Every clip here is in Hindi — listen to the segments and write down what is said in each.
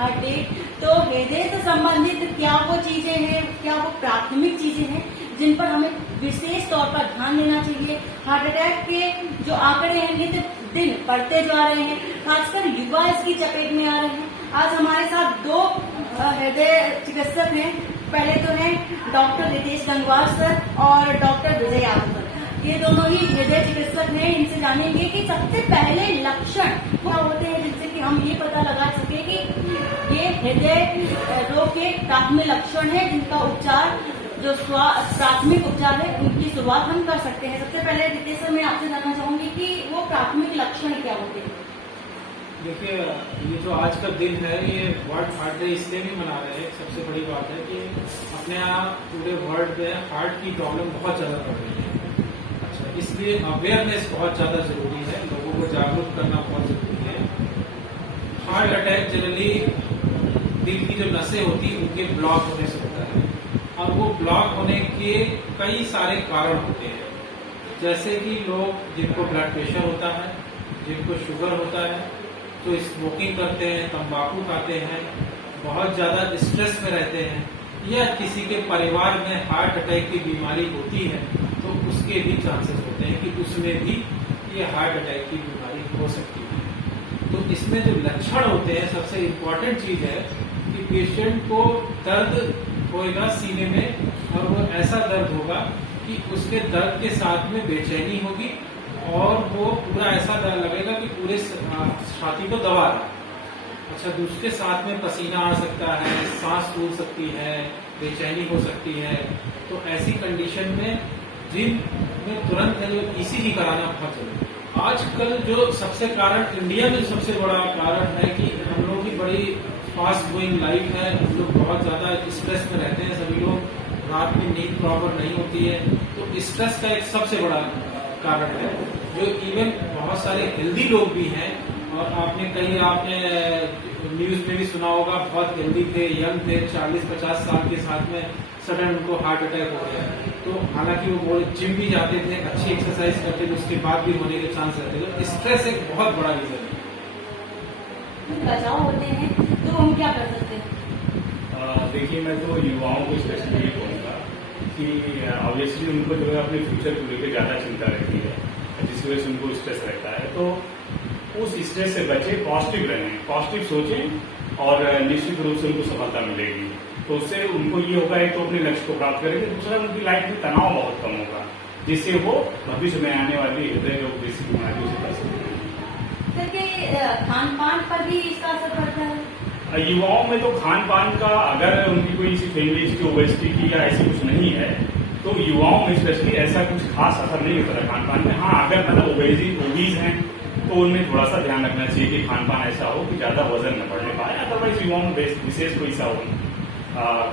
Heart attack. तो हृदय से संबंधित क्या वो चीजें हैं, क्या वो प्राथमिक चीजें हैं जिन पर हमें विशेष तौर पर ध्यान देना चाहिए। हार्ट अटैक के जो आंकड़े हैं नित्य दिन बढ़ते जा रहे हैं, खासकर युवा इसकी चपेट में आ रहे हैं। आज हमारे साथ दो हृदय चिकित्सक हैं। पहले तो हैं डॉक्टर रितेश गंगवार सर और डॉक्टर विजय यादव सर। ये दोनों ही हृदय चिकित्सक हैं। इनसे जानेंगे कि सबसे पहले लक्षण क्या होते हैं जिनसे कि हम ये पता लगा सके कि ये हृदय रोग के प्राथमिक लक्षण है, जिनका उपचार जो प्राथमिक उपचार है उनकी शुरुआत हम कर सकते हैं। सबसे पहले रितेश सर मैं आपसे जानना चाहूंगी कि वो प्राथमिक लक्षण क्या होते हैं। देखिए, ये जो आज का दिन है ये वर्ल्ड हार्ट डे इसलिए भी मना रहे हैं। सबसे बड़ी बात है कि अपने यहाँ पूरे वर्ल्ड में हार्ट की प्रॉब्लम बहुत ज्यादा बढ़ रही है। अच्छा, इसलिए अवेयरनेस बहुत ज्यादा जरूरी है, लोगों को जागरूक करना बहुत जरूरी है। हार्ट अटैक जनरली दिल की जो नसें होती है उनके ब्लॉक होने से होता है, और वो ब्लॉक होने के कई सारे कारण होते हैं। जैसे कि लोग जिनको ब्लड प्रेशर होता है, जिनको शुगर होता है, तो स्मोकिंग करते हैं, तंबाकू खाते हैं, बहुत ज्यादा स्ट्रेस में रहते हैं, या किसी के परिवार में हार्ट अटैक की बीमारी होती है तो उसके भी चांसेस होते हैं कि उसमें भी ये हार्ट अटैक की बीमारी हो सकती है। तो इसमें जो लक्षण होते हैं, सबसे इम्पोर्टेंट चीज है कि पेशेंट को दर्द होएगा सीने में, और वो ऐसा दर्द होगा कि उसके दर्द के साथ में बेचैनी होगी, और वो पूरा ऐसा लगेगा कि पूरे छाती को दबा रहा है। अच्छा, दूसरे साथ में पसीना आ सकता है, सांस फूल सकती है, बेचैनी हो सकती है। तो ऐसी कंडीशन में जिम में तुरंत है जो ईसीजी कराना बहुत जरूरी है। आजकल जो सबसे कारण इंडिया में सबसे बड़ा कारण है कि हम लोग की बड़ी फास्ट गोइंग लाइफ है, हम लोग बहुत ज्यादा स्ट्रेस में रहते हैं, सभी लोग रात में नींद प्रॉपर नहीं होती है। तो स्ट्रेस का एक सबसे बड़ा कारण है, जो इवन बहुत सारे हेल्दी लोग भी हैं, और आपने न्यूज में भी सुना होगा, बहुत हेल्दी थे, यंग थे, 40-50 साल के साथ में सडन उनको हार्ट अटैक हो गया। तो हालांकि वो जिम भी जाते थे, अच्छी एक्सरसाइज करते थे, उसके बाद भी होने के चांस रहते थे। स्ट्रेस एक बहुत बड़ा रीजन है। बचाव होते हैं तो हम क्या कर सकते हैं? देखिए, मैं तो युवाओं को स्पेशली ये कहूँगा कि ऑब्वियसली उनको जो है अपने फ्यूचर को लेकर ज्यादा चिंता रहती है, जिसकी वजह से उनको स्ट्रेस रहता है। तो उस स्ट्रेस से बचे, पॉजिटिव रहें, पॉजिटिव सोचें, और निश्चित रूप से उनको सफलता मिलेगी। तो उससे उनको ये होगा, एक तो अपने लक्ष्य को प्राप्त करेंगे, दूसरा उनकी लाइफ में तनाव बहुत कम होगा, जिससे वो भविष्य में आने वाली हृदय रोग जैसी बीमारियों से बच सकते हैं। खान पान पर भी इसका असर पड़ता है? युवाओं में तो खान पान का, अगर उनकी कोई इसी फैमिली की ओबेसिटी की या ऐसी कुछ नहीं है, तो युवाओं में स्पेशली ऐसा कुछ खास असर नहीं होता खान पान में। हाँ, अगर मतलब ओबीज हैं तो उनमें थोड़ा सा ध्यान रखना चाहिए कि खान पान ऐसा हो कि ज्यादा वजन न बढ़ने पाए। अदरवाइज युवाओं में विशेष कोई सा हो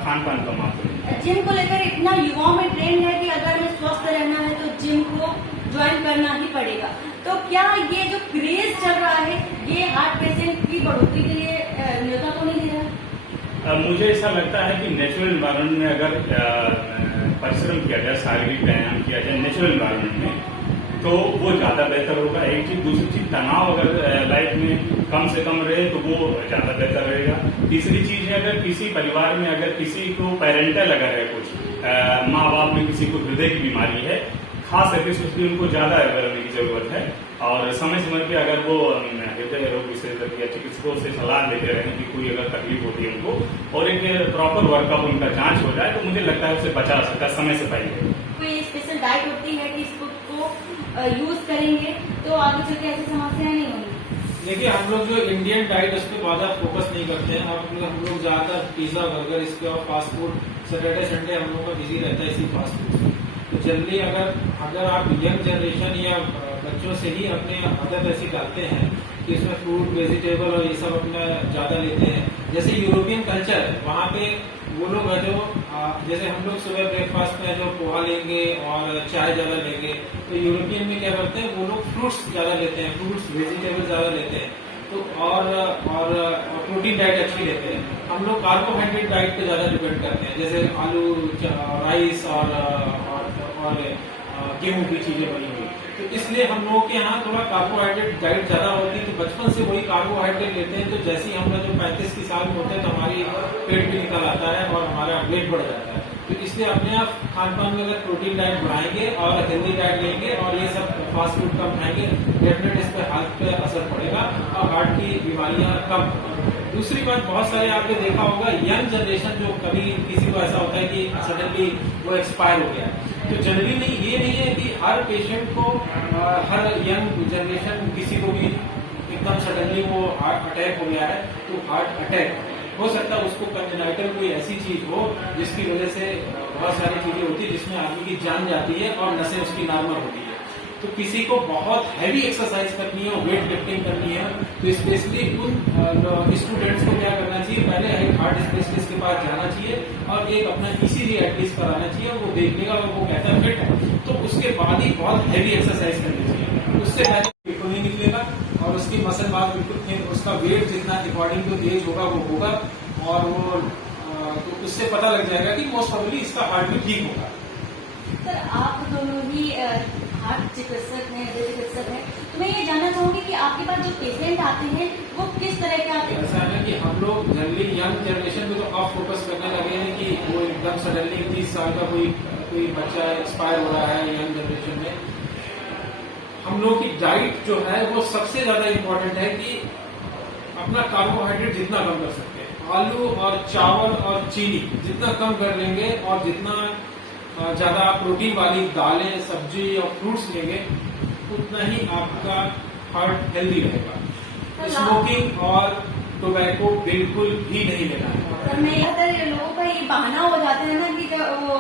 खान पान का मात्र। जिम को लेकर इतना युवाओं में ट्रेंड है कि अगर हमें स्वस्थ रहना है तो जिम को ज्वाइन करना ही पड़ेगा। तो क्या ये जो क्रेज चल रहा है ये हार्ट पेशेंट की बढ़ोतरी के लिए न्योता तो नहीं दे रहा? मुझे ऐसा लगता है कि नेचुरल एनवायरमेंट में अगर परिश्रम किया जाए, शारीरिक व्यायाम किया जाए नेचुरल एनवायरमेंट में, तो वो ज्यादा बेहतर होगा। एक चीज, दूसरी चीज, तनाव अगर लाइफ में कम से कम रहे तो वो ज्यादा बेहतर रहेगा। तीसरी चीज है, अगर किसी परिवार में अगर किसी को पेरेंटल अगर है कुछ माँ बाप में किसी को हृदय की बीमारी है, खास करके उसके उनको ज्यादा अवेयर होने की जरूरत है, और समय समय पे अगर वो हृदय रोग विशेषज्ञ या चिकित्सकों से सलाह लेते रहे कि कोई अगर तकलीफ होती है उनको, और एक प्रॉपर वर्कअप उनका जांच हो जाए, तो मुझे लगता है उसे बचा सकता है समय से पहले। कोई स्पेशल डाइट होती है कि इसको यूज करेंगे तो आगे चल के ऐसी समस्याएं नहीं होंगी? देखिए, हम लोग जो इंडियन डाइट उस पर ज्यादा फोकस नहीं करते हैं, और हम लोग ज्यादातर पिज्जा, बर्गर, इसके और फास्ट फूड, सैटरडे संडे हम लोग का बिजी रहता है इसी फास्ट फूड। तो जल्दी अगर आप यंग जनरेशन या बच्चों से ही अपने आदत ऐसी डालते हैं कि इसमें फ्रूट, वेजिटेबल और ये सब अपना ज्यादा लेते हैं, जैसे यूरोपियन कल्चर है, वहाँ पे वो लोग है जो जैसे हम लोग सुबह ब्रेकफास्ट में जो पोहा लेंगे और चाय ज्यादा लेंगे, तो यूरोपियन में क्या करते हैं, वो लोग फ्रूट्स ज्यादा लेते हैं, फ्रूट्स वेजिटेबल ज्यादा लेते हैं। तो और प्रोटीन डाइट अच्छी लेते हैं। हम लोग कार्बोहाइड्रेट डाइट पे ज्यादा डिपेंड करते हैं, जैसे आलू, राइस और गेहूं की चीजें बनी हुई। तो इसलिए हम लोग के यहाँ थोड़ा कार्बोहाइड्रेट डाइट ज्यादा होती है, तो बचपन से वही कार्बोहाइड्रेट लेते हैं। तो जैसे ही हम लोग जब 35 की साल में होते हैं तो हमारी पेट भी निकल आता है और हमारा वेट बढ़ जाता है। तो इसलिए अपने आप खान पान में अगर प्रोटीन डाइट बढ़ाएंगे और हेल्दी डाइट लेंगे और ये सब फास्ट फूड कम खाएंगे, डेफिनेट इस पर हेल्थ पे असर पड़ेगा और हार्ट की बीमारियां कम। दूसरी बात, बहुत सारे आपने देखा होगा यंग जनरेशन जो कभी किसी को ऐसा होता है कि सडनली वो एक्सपायर हो गया, तो जनरली नहीं, ये नहीं है कि हर पेशेंट को हर यंग जनरेशन किसी को भी एकदम सडनली वो हार्ट अटैक हो गया है तो हार्ट अटैक हो सकता है उसको कंजेनाइटल कोई ऐसी चीज हो जिसकी वजह से बहुत सारी चीजें होती है जिसमें आदमी की जान जाती है और नसें उसकी नॉर्मल होती है। तो किसी को बहुत हैवी एक्सरसाइज करनी है, वेट लिफ्टिंग करनी है, तो स्पेशली उन स्टूडेंट्स को क्या करना चाहिए, पहले एक हार्ट स्पेशलिस्ट के पास जाना चाहिए और एक अपना ECG एटलीस्ट कराना चाहिए और वो देखने का वो कहता है फिट है तो उसके बाद ही बहुत हैवी एक्सरसाइज करनी चाहिए। उससे पहले बिल्कुल नहीं निकलेगा और उसकी मसल मास बिल्कुल, उसका वेट जितना अकॉर्डिंग टू एज होगा वो होगा और वो तो उससे पता लग जाएगा कि मोस्ट प्रोबेबली इसका हार्ट भी ठीक होगा। सर, आप दोनों ही हार्ट चिकित्सक हैं, हृदय चिकित्सक हैं, तो मैं ये जानना चाहूंगी कि आपके पास जो पेशेंट आते हैं वो किस तरह के आते हैं? ऐसा है ना कि हम लोग जनरली यंग जनरेशन में तो अब फोकस करने लगे हैं कि वो एकदम सडनली 30 साल का कोई बच्चा एक्सपायर हो रहा है यंग जनरेशन में। हम लोग की डाइट जो है वो सबसे ज्यादा इम्पोर्टेंट है कि अपना कार्बोहाइड्रेट जितना कम कर सकते हैं, आलू और चावल और चीनी जितना कम कर लेंगे और जितना ज्यादा प्रोटीन वाली दालें, सब्जी और फ्रूट्स लेंगे उतना ही आपका हार्ट हेल्दी रहेगा। स्मोकिंग और टोबैको बिल्कुल भी नहीं लेना है। सर, मैं लोगों का ये बहाना हो जाता है ना कि जब वो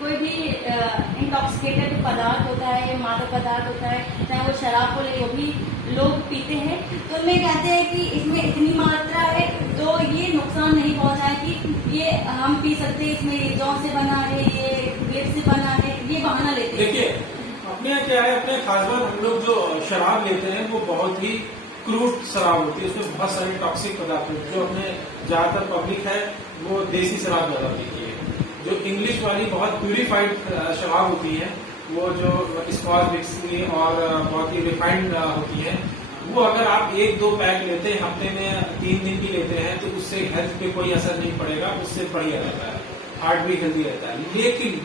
कोई भी इंटॉक्सिकेटेड पदार्थ होता है, मादक पदार्थ होता है, चाहे वो शराब को ले, वो भी लोग पीते हैं, तो उनमें कहते हैं कि इसमें इतनी मात्रा है तो ये नुकसान नहीं पहुंचाएगी, ये हम पी सकते हैं, इसमें ये जौ से बना है, ये ग्रेप से बना है, ये बहाना लेते हैं। देखिए, अपने यहाँ क्या है, अपने खासकर हम लोग जो शराब लेते हैं वो बहुत ही क्रूड शराब होती है, उसमें बहुत सारे टॉक्सिक पदार्थ होते हैं। जो अपने ज्यादातर पब्लिक है वो देसी शराब ज्यादा पीती है। जो इंग्लिश वाली बहुत प्यूरिफाइड शराब होती है, वो जो स्कॉच विस्की और बहुत ही रिफाइंड होती है, वो अगर आप 1-2 पैक लेते हैं, हफ्ते में 3 दिन की लेते हैं, तो उससे हेल्थ पे कोई असर नहीं पड़ेगा, उससे बढ़िया रहता है, हार्ट भी हेल्दी रहता है। लेकिन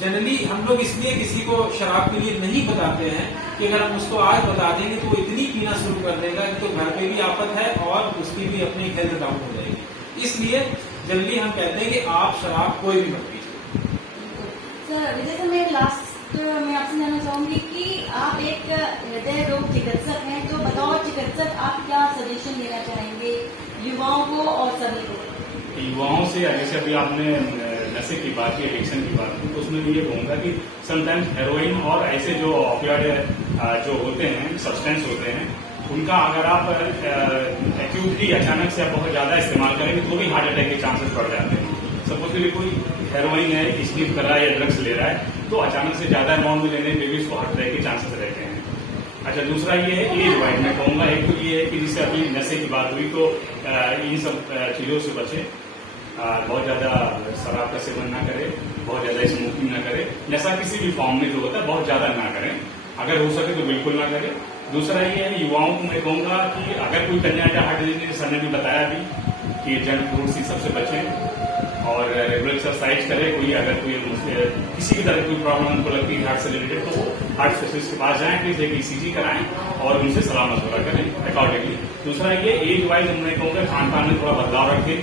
जनरली हम लोग इसलिए किसी को शराब के लिए नहीं बताते हैं कि अगर हम उसको आज बता देंगे तो वो इतनी पीना शुरू कर देगा कि तो घर पे भी आफत है और उसकी भी अपनी हेल्थ डाउन हो जाएगी। इसलिए जनरली हम कहते हैं कि आप शराब कोई भी मत पीजिए। सर, जैसे मैं आपसे जानना चाहूंगी कि आप एक हृदय रोग चिकित्सक हैं, तो बताओ चिकित्सक आप क्या सजेशन देना चाहेंगे युवाओं को और सभी को? युवाओं से, जैसे अभी आपने नशे की बात की, एडिक्शन की बात की, तो उसमें भी ये कहूंगा कि समटाइम्स हेरोइन और ऐसे जो ऑपियोइड जो होते हैं, सब्सटेंस होते हैं, उनका अगर आप एक्यूटली अचानक से बहुत ज्यादा इस्तेमाल करेंगे तो भी हार्ट अटैक के चांसेस बढ़ जाते हैं। सपोज कोई हेरोइन है, स्नीफ कर रहा है या ड्रग्स ले रहा है, तो अचानक से ज्यादा अमाउंट में लेने में भी उसको हार्ट अटैक के चांसेस रहते हैं। अच्छा, दूसरा ये है एज वाइज मैं कहूंगा, एक तो ये है कि जिससे अभी नशे की बात हुई तो इन सब चीजों से बचे, बहुत ज्यादा शराब का सेवन ना करे, बहुत ज्यादा स्मोकिंग ना करे, नशा किसी भी फॉर्म में जो होता है बहुत ज्यादा ना करें, अगर हो सके तो बिल्कुल ना करें। दूसरा ये है युवाओं को मैं कहूंगा कि अगर कोई कंजेनिटल हार्ट डिजीज, सर ने भी बताया भी कि जंक फूड से सबसे बचें और रेगुलर एक्सरसाइज करें। कोई अगर कोई किसी भी तरह की कोई प्रॉब्लम उनको लगती है हार्ट से रिलेटेड तो वो हार्ट स्पेशलिस्ट के पास जाएं, प्लीज एक ECG कराएं और उनसे सलाह मशवरा करें अकॉर्डिंगली। दूसरा ये एज वाइज मैं कहूँगा खान पान में थोड़ा बदलाव रखें,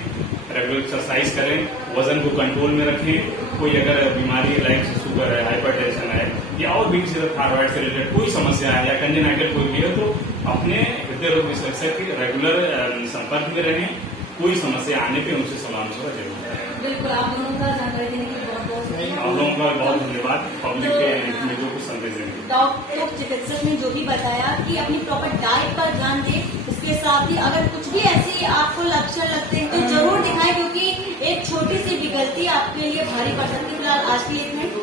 रेगुलर एक्सरसाइज करें, वजन को कंट्रोल में रखें। कोई अगर बीमारी लाइक शुगर है, हाइपरटेंशन है या और भी किसी थायराइड से रिलेटेड कोई समस्या है या कंजेनाइटल कोई भी है तो अपने हृदय रोग विशेषज्ञ के रेगुलर संपर्क में रहें। कोई समस्या आने पे उनसे सलाह मशवरा जरूर करें। बिल्कुल, आप दोनों का जानकारी देने के लिए बहुत शुक्रिया। आप लोगों का बहुत धन्यवाद, पब्लिक के जो कुछ संदेश देने। डॉक्टर चिकित्सक ने जो भी बताया कि अपनी प्रॉपर डाइट पर ध्यान दें, उसके साथ ही अगर कुछ भी ऐसी आपको लक्षण लगते हैं तो जरूर दिखाएं, क्योंकि एक छोटी सी भी गलती आपके लिए भारी पड़ सकती है। फिलहाल आज के लिए इतना ही।